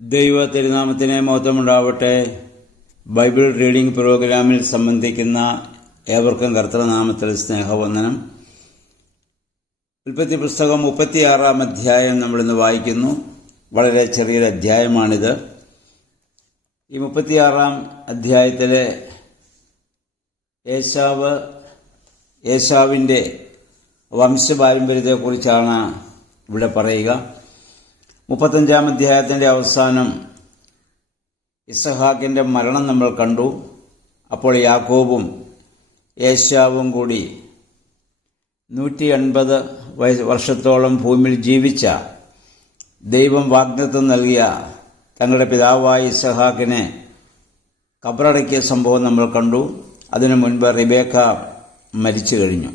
ദൈവ തിരുനാമത്തിന് മഹത്വമുണ്ടാവട്ടെ. Bible reading പ്രോഗ്രാമിൽ സംബന്ധിക്കുന്ന ഏവർക്കും കർത്തൃനാമത്തിൽ സ്നേഹവന്ദനം. ഉൽപ്പത്തി പുസ്തകം 36 അധ്യായം നമ്മളിന്ന് വായിക്കുന്നു. വളരെ ചെറിയൊരു അധ്യായമാണിത്. ഈ 36 അധ്യായത്തിലെ ഏശാവിൻ്റെ വംശപാരമ്പര്യത്തെക്കുറിച്ചാണ് ഇവിടെ പറയുക. 35 അധ്യായത്തിൻ്റെ അവസാനം ഇസഹാക്കിൻ്റെ മരണം നമ്മൾ കണ്ടു. അപ്പോൾ യാക്കോബും ഏശാവും കൂടി 180 വർഷത്തോളം ഭൂമിയിൽ ജീവിച്ച ദൈവം വാഗ്ദത്തം നൽകിയ തങ്ങളുടെ പിതാവായ ഇസഹാക്കിനെ കബറടക്കിയ സംഭവം നമ്മൾ കണ്ടു. അതിനു മുൻപ് റിബേക്ക മരിച്ചു കഴിഞ്ഞു.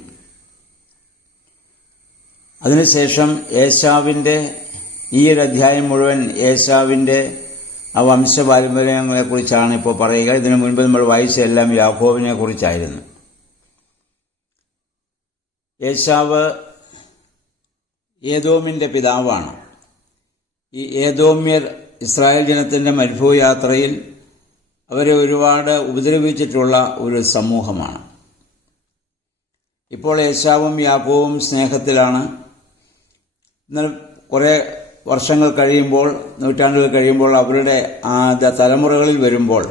അതിനുശേഷം ഏശാവിൻ്റെ ഈ ഒരു അധ്യായം മുഴുവൻ ഏശാവിൻ്റെ ആ വംശപാരമ്പര്യങ്ങളെക്കുറിച്ചാണ് ഇപ്പോൾ പറയുക. ഇതിനു മുൻപ് നമ്മൾ വായിച്ചതെല്ലാം യാക്കോബിനെ കുറിച്ചായിരുന്നു. ഏശാവ് ഏദോമിൻ്റെ പിതാവാണ്. ഈ ഏദോമ്യർ ഇസ്രായേൽ ജനത്തിൻ്റെ മരുഭൂയാത്രയിൽ അവരെ ഒരുപാട് ഉപദ്രവിച്ചിട്ടുള്ള ഒരു സമൂഹമാണ്. ഇപ്പോൾ ഏശാവും യാക്കോബും സ്നേഹത്തിലാണ്. എന്നാൽ കുറേ വർഷങ്ങൾ കഴിയുമ്പോൾ, നൂറ്റാണ്ടുകൾ കഴിയുമ്പോൾ, അവരുടെ തലമുറകളിൽ വരുമ്പോൾ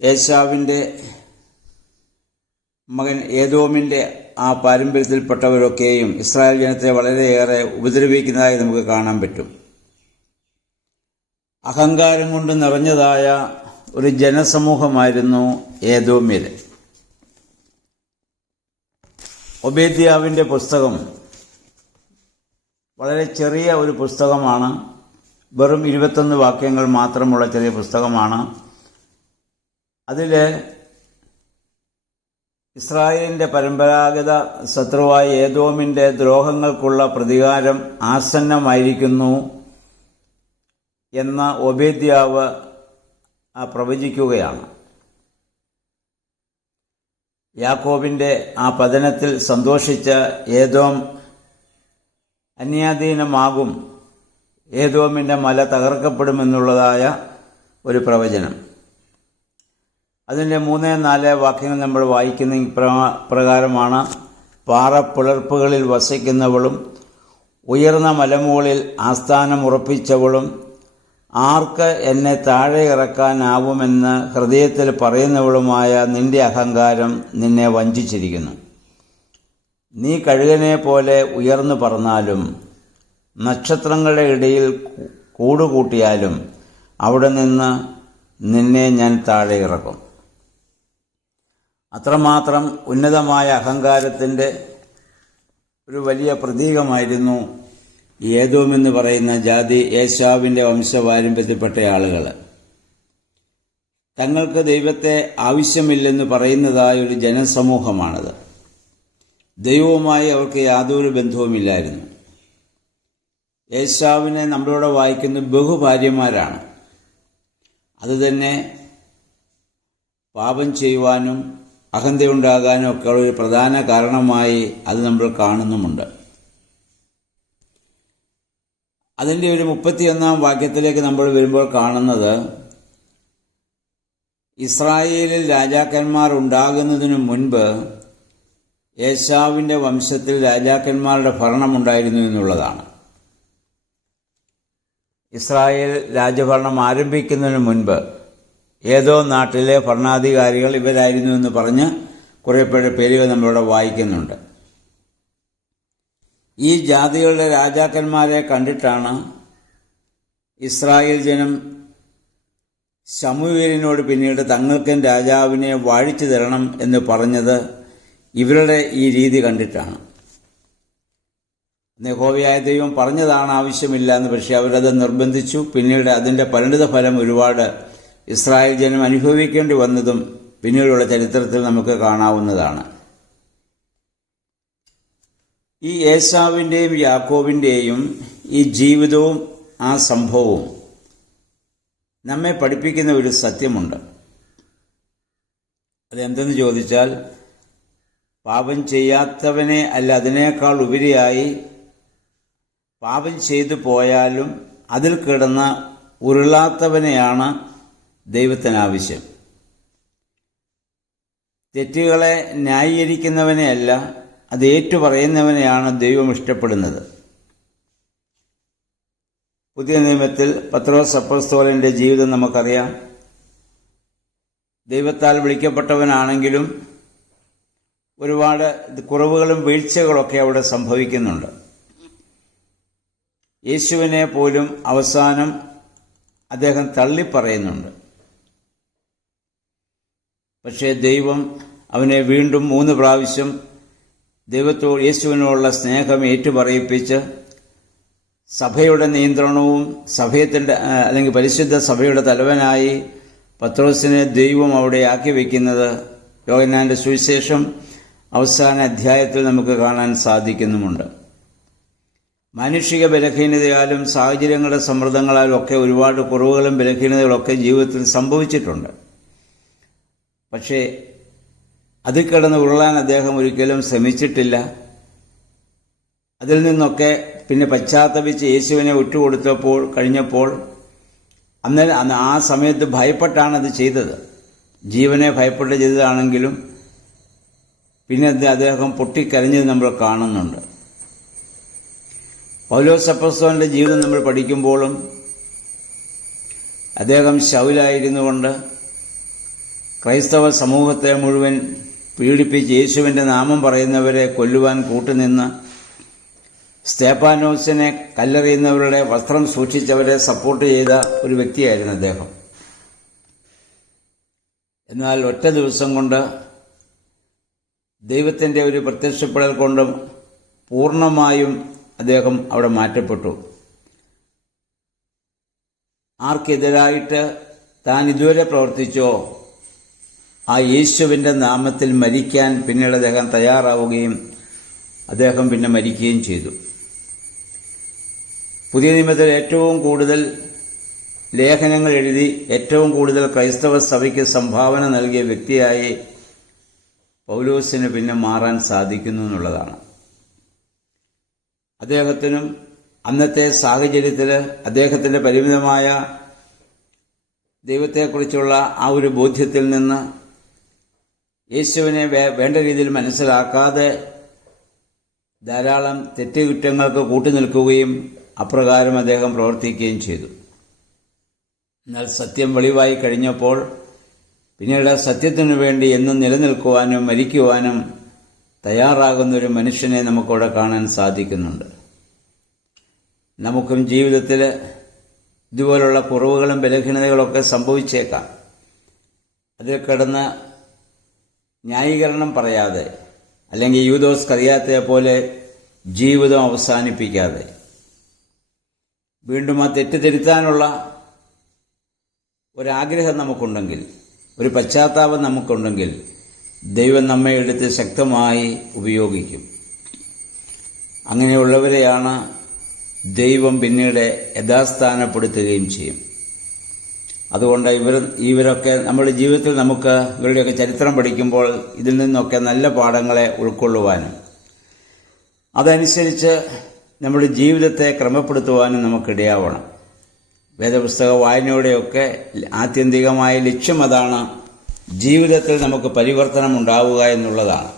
ഏശാവിൻ്റെ മകൻ ഏദോമിൻ്റെ ആ പാരമ്പര്യത്തിൽപ്പെട്ടവരൊക്കെയും ഇസ്രായേൽ ജനത്തെ വളരെയേറെ ഉപദ്രവിക്കുന്നതായി നമുക്ക് കാണാൻ പറ്റും. അഹങ്കാരം കൊണ്ട് നിറഞ്ഞതായ ഒരു ജനസമൂഹമായിരുന്നു ഏദോമ്യർ. ഒബേദ്യാവിൻ്റെ പുസ്തകം വളരെ ചെറിയ ഒരു പുസ്തകമാണ്. വെറും 21 വാക്യങ്ങൾ മാത്രമുള്ള ചെറിയ പുസ്തകമാണ്. അതിൽ ഇസ്രായേലിൻ്റെ പരമ്പരാഗത ശത്രുവായ ഏദോമിൻ്റെ ദ്രോഹങ്ങൾക്കുള്ള പ്രതികാരം ആസന്നമായിരിക്കുന്നു എന്ന ഒബേദ്യാവ് പ്രവചിക്കുകയാണ്. യാക്കോബിൻ്റെ ആ പതനത്തിൽ സന്തോഷിച്ച ഏദോം അന്യാധീനമാകും, ഏദോമിൻ്റെ മല തകർക്കപ്പെടുമെന്നുള്ളതായ ഒരു പ്രവചനം. അതിൻ്റെ 3-4 വാക്യങ്ങൾ നമ്മൾ വായിക്കുന്ന പ്രകാരമാണ്: പാറപ്പിളർപ്പുകളിൽ വസിക്കുന്നവളും ഉയർന്ന മലമുകളിൽ ആസ്ഥാനം ഉറപ്പിച്ചവളും ആർക്ക് എന്നെ താഴെ ഇറക്കാനാവുമെന്ന് ഹൃദയത്തിൽ പറയുന്നവളുമായ നിന്റെ അഹങ്കാരം നിന്നെ വഞ്ചിച്ചിരിക്കുന്നു. നീ കഴുകനെ പോലെ ഉയർന്നു പറന്നാലും നക്ഷത്രങ്ങളുടെ ഇടയിൽ കൂടുകൂട്ടിയാലും അവിടെ നിന്ന് നിന്നെ ഞാൻ താഴെ ഇറക്കും. അത്രമാത്രം ഉന്നതമായ അഹങ്കാരത്തിൻ്റെ ഒരു വലിയ പ്രതീകമായിരുന്നു ഏദോം എന്ന് പറയുന്ന ജാതി, ഏശാവിൻ്റെ വംശപാരമ്പര്യത്തിൽപ്പെട്ട ആളുകൾ. തങ്ങൾക്ക് ദൈവത്തെ ആവശ്യമില്ലെന്ന് പറയുന്നതായ ഒരു ജനസമൂഹമാണത്. ദൈവവുമായി അവർക്ക് യാതൊരു ബന്ധവുമില്ലായിരുന്നു. ഏശാവിനെ നമ്മളിവിടെ വായിക്കുന്ന ബഹുഭാര്യമാരാണ്. അതുതന്നെ പാപം ചെയ്യുവാനും അഹന്തയുണ്ടാകാനും ഒക്കെ ഒരു പ്രധാന കാരണമായി അത് നമ്മൾ കാണുന്നുമുണ്ട്. അതിൻ്റെ ഒരു 31 വാക്യത്തിലേക്ക് നമ്മൾ വരുമ്പോൾ കാണുന്നത്, ഇസ്രായേലിൽ രാജാക്കന്മാർ ഉണ്ടാകുന്നതിനു മുൻപ് ഏശാവിൻ്റെ വംശത്തിൽ രാജാക്കന്മാരുടെ ഭരണമുണ്ടായിരുന്നു എന്നുള്ളതാണ്. ഇസ്രായേൽ രാജഭരണം ആരംഭിക്കുന്നതിന് മുൻപ് ഏതോ നാട്ടിലെ ഭരണാധികാരികൾ ഇവരായിരുന്നു എന്ന് പറഞ്ഞ് കുറേ പേരുകൾ നമ്മളിവിടെ വായിക്കുന്നുണ്ട്. ഈ ജാതികളുടെ രാജാക്കന്മാരെ കണ്ടിട്ടാണ് ഇസ്രായേൽ ജനം ശമൂവേലിനോട് പിന്നീട് തങ്ങൾക്കും രാജാവിനെ വാഴിച്ചു തരണം എന്ന് പറഞ്ഞത്. ഇവരുടെ ഈ രീതി കണ്ടിട്ടാണ്. യഹോവയായ ദൈവം പറഞ്ഞതാണ് ആവശ്യമില്ല എന്ന്, പക്ഷേ അവരത് നിർബന്ധിച്ചു. പിന്നീട് അതിൻ്റെ പരിണിത ഫലം ഒരുപാട് ഇസ്രായേൽ ജനം അനുഭവിക്കേണ്ടി വന്നതും പിന്നീടുള്ള ചരിത്രത്തിൽ നമുക്ക് കാണാവുന്നതാണ്. ഈ ഏശാവിൻ്റെയും യാക്കോബിൻ്റെയും ഈ ജീവിതവും ആ സംഭവവും നമ്മെ പഠിപ്പിക്കുന്ന ഒരു സത്യമുണ്ട്. അതെന്തെന്ന് ചോദിച്ചാൽ, പാപം ചെയ്യാത്തവനെ അല്ല, അതിനേക്കാൾ ഉപരിയായി പാപം ചെയ്തു പോയാലും അതിൽ കിടന്ന് ഉരുളാത്തവനെയാണ് ദൈവത്തിന് ആവശ്യം. തെറ്റുകളെ ന്യായീകരിക്കുന്നവനെയല്ല, അത് ഏറ്റുപറയുന്നവനെയാണ് ദൈവം ഇഷ്ടപ്പെടുന്നത്. പുതിയ നിയമത്തിൽ പത്രോസ് അപ്പോസ്തലന്റെ ജീവിതം നമുക്കറിയാം. ദൈവത്താൽ വിളിക്കപ്പെട്ടവനാണെങ്കിലും ഒരുപാട് കുറവുകളും വീഴ്ചകളൊക്കെ അവിടെ സംഭവിക്കുന്നുണ്ട്. യേശുവിനെ പോലും അവസാനം അദ്ദേഹം തള്ളിപ്പറയുന്നുണ്ട്. പക്ഷേ ദൈവം അവനെ വീണ്ടും 3 പ്രാവശ്യം യേശുവിനോടുള്ള സ്നേഹം ഏറ്റുപറയിപ്പിച്ച് സഭയുടെ നിയന്ത്രണവും അല്ലെങ്കിൽ പരിശുദ്ധ സഭയുടെ തലവനായി പത്രോസിനെ ദൈവം അവിടെ ആക്കി വയ്ക്കുന്നത് യോഹന്നാന്റെ സുവിശേഷം അവസാന അധ്യായത്തിൽ നമുക്ക് കാണാൻ സാധിക്കുന്നുമുണ്ട്. മാനുഷിക ബലഹീനതയാലും സാഹചര്യങ്ങളുടെ സമ്മർദ്ദങ്ങളാലും ഒക്കെ ഒരുപാട് കുറവുകളും ബലഹീനതകളൊക്കെ ജീവിതത്തിൽ സംഭവിച്ചിട്ടുണ്ട്. പക്ഷേ അതിൽ കിടന്ന് ഉരുളാൻ അദ്ദേഹം ഒരിക്കലും ശ്രമിച്ചിട്ടില്ല. അതിൽ നിന്നൊക്കെ പിന്നെ പശ്ചാത്തപിച്ച് യേശുവിനെ കഴിഞ്ഞപ്പോൾ ആ സമയത്ത് ഭയപ്പെട്ടാണ് അത് ചെയ്തത്. ജീവനെ ഭയപ്പെട്ട് ചെയ്തതാണെങ്കിലും പിന്നെ അദ്ദേഹം പൊട്ടിക്കരഞ്ഞത് നമ്മൾ കാണുന്നുണ്ട്. പൗലോസ് അപ്പോസ്തലന്റെ ജീവിതം നമ്മൾ പഠിക്കുമ്പോഴും അദ്ദേഹം ശൗലായിരുന്നു കൊണ്ട് ക്രൈസ്തവ സമൂഹത്തെ മുഴുവൻ പീഡിപ്പിച്ച് യേശുവിൻ്റെ നാമം പറയുന്നവരെ കൊല്ലുവാൻ കൂട്ടുനിന്ന് സ്തേഫാനോസിനെ കല്ലെറിയുന്നവരുടെ വസ്ത്രം സൂക്ഷിച്ചവരെ സപ്പോർട്ട് ചെയ്ത ഒരു വ്യക്തിയായിരുന്നു അദ്ദേഹം. എന്നാൽ ഒറ്റ ദിവസം കൊണ്ട് ദൈവത്തിൻ്റെ ഒരു പ്രത്യക്ഷപ്പെടൽ കൊണ്ട് പൂർണ്ണമായും അദ്ദേഹം അവിടെ മാറ്റപ്പെട്ടു. ആർക്കെതിരായിട്ട് താൻ ഇതുവരെ പ്രവർത്തിച്ചോ ആ യേശുവിൻ്റെ നാമത്തിൽ മരിക്കാൻ പിന്നീട് അദ്ദേഹം തയ്യാറാവുകയും അദ്ദേഹം പിന്നെ മരിക്കുകയും ചെയ്തു. പുതിയ നിയമത്തിൽ ഏറ്റവും കൂടുതൽ ലേഖനങ്ങൾ എഴുതി ഏറ്റവും കൂടുതൽ ക്രൈസ്തവ സഭയ്ക്ക് സംഭാവന നൽകിയ വ്യക്തിയായി പൗലോസിന് പിന്നെ മാറാൻ സാധിക്കുന്നു എന്നുള്ളതാണ്. അദ്ദേഹത്തിനും അന്നത്തെ സാഹചര്യത്തിൽ അദ്ദേഹത്തിൻ്റെ പരിമിതമായ ദൈവത്തെക്കുറിച്ചുള്ള ആ ഒരു ബോധ്യത്തിൽ നിന്ന് യേശുവിനെ വേണ്ട രീതിയിൽ മനസ്സിലാക്കാതെ ധാരാളം തെറ്റുകുറ്റങ്ങൾക്ക് കൂട്ടുനിൽക്കുകയും അപ്രകാരം അദ്ദേഹം പ്രവർത്തിക്കുകയും ചെയ്തു. എന്നാൽ സത്യം വെളിവായി കഴിഞ്ഞപ്പോൾ പിന്നീട് സത്യത്തിനു വേണ്ടി എന്നും നിലനിൽക്കുവാനും മരിക്കുവാനും തയ്യാറാകുന്ന ഒരു മനുഷ്യനെ നമുക്കവിടെ കാണാൻ സാധിക്കുന്നുണ്ട്. നമുക്കും ജീവിതത്തിൽ ഇതുപോലുള്ള കുറവുകളും ബലഹീനതകളൊക്കെ സംഭവിച്ചേക്കാം. അതിൽ കിടന്ന് ന്യായീകരണം പറയാതെ അല്ലെങ്കിൽ യൂദോസ് കറിയാത്തയെ പോലെ ജീവിതം അവസാനിപ്പിക്കാതെ വീണ്ടും ആ തെറ്റ് തിരുത്താനുള്ള ഒരാഗ്രഹം നമുക്കുണ്ടെങ്കിൽ, ഒരു പശ്ചാത്താപം നമുക്കുണ്ടെങ്കിൽ ദൈവം നമ്മെ എടുത്ത് ശക്തമായി ഉപയോഗിക്കും. അങ്ങനെയുള്ളവരെയാണ് ദൈവം പിന്നീട് യഥാസ്ഥാനപ്പെടുത്തുകയും ചെയ്യും. അതുകൊണ്ട് ഇവരൊക്കെ നമ്മുടെ ജീവിതത്തിൽ നമുക്ക് ഇവരുടെയൊക്കെ ചരിത്രം പഠിക്കുമ്പോൾ ഇതിൽ നിന്നൊക്കെ നല്ല പാഠങ്ങളെ ഉൾക്കൊള്ളുവാനും അതനുസരിച്ച് നമ്മുടെ ജീവിതത്തെ ക്രമപ്പെടുത്തുവാനും നമുക്കിടയാവണം. വേദപുസ്തക വായനയുടെയൊക്കെ ആത്യന്തികമായ ലക്ഷ്യം അതാണ്. ജീവിതത്തിൽ നമുക്ക് പരിവർത്തനം ഉണ്ടാവുക എന്നുള്ളതാണ്.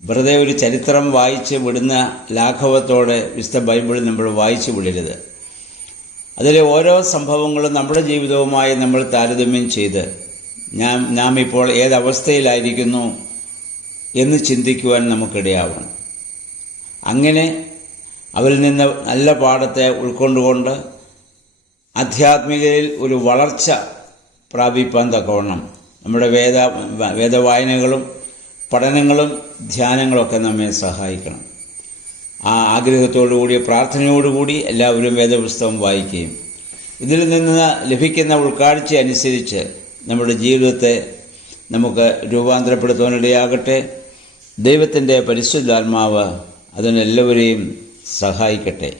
വെറുതെ ഒരു ചരിത്രം വായിച്ച് വിടുന്ന ലാഘവത്തോടെ വിശുദ്ധ ബൈബിളിൽ നമ്മൾ വായിച്ചു വിടരുത്. അതിലെ ഓരോ സംഭവങ്ങളും നമ്മുടെ ജീവിതവുമായി നമ്മൾ താരതമ്യം ചെയ്ത് നാം ഇപ്പോൾ ഏതവസ്ഥയിലായിരിക്കുന്നു എന്ന് ചിന്തിക്കുവാൻ നമുക്കിടയാവണം. അങ്ങനെ അവരിൽ നിന്ന് നല്ല പാഠത്തെ ഉൾക്കൊണ്ടുകൊണ്ട് ആധ്യാത്മികതയിൽ ഒരു വളർച്ച പ്രാപിപ്പാൻ തക്കവണ്ണം നമ്മുടെ വേദവായനകളും പഠനങ്ങളും ധ്യാനങ്ങളൊക്കെ നമ്മെ സഹായിക്കണം. ആ ആഗ്രഹത്തോടുകൂടി പ്രാർത്ഥനയോടുകൂടി എല്ലാവരും വേദപുസ്തകം വായിക്കുകയും ഇതിൽ നിന്ന് ലഭിക്കുന്ന ഉൾക്കാഴ്ച അനുസരിച്ച് നമ്മുടെ ജീവിതത്തെ നമുക്ക് രൂപാന്തരപ്പെടുത്തുവാനിടയാകട്ടെ. ദൈവത്തിൻ്റെ പരിശുദ്ധാത്മാവ് അതിനെല്ലാവരെയും സഹായിക്കട്ടെ.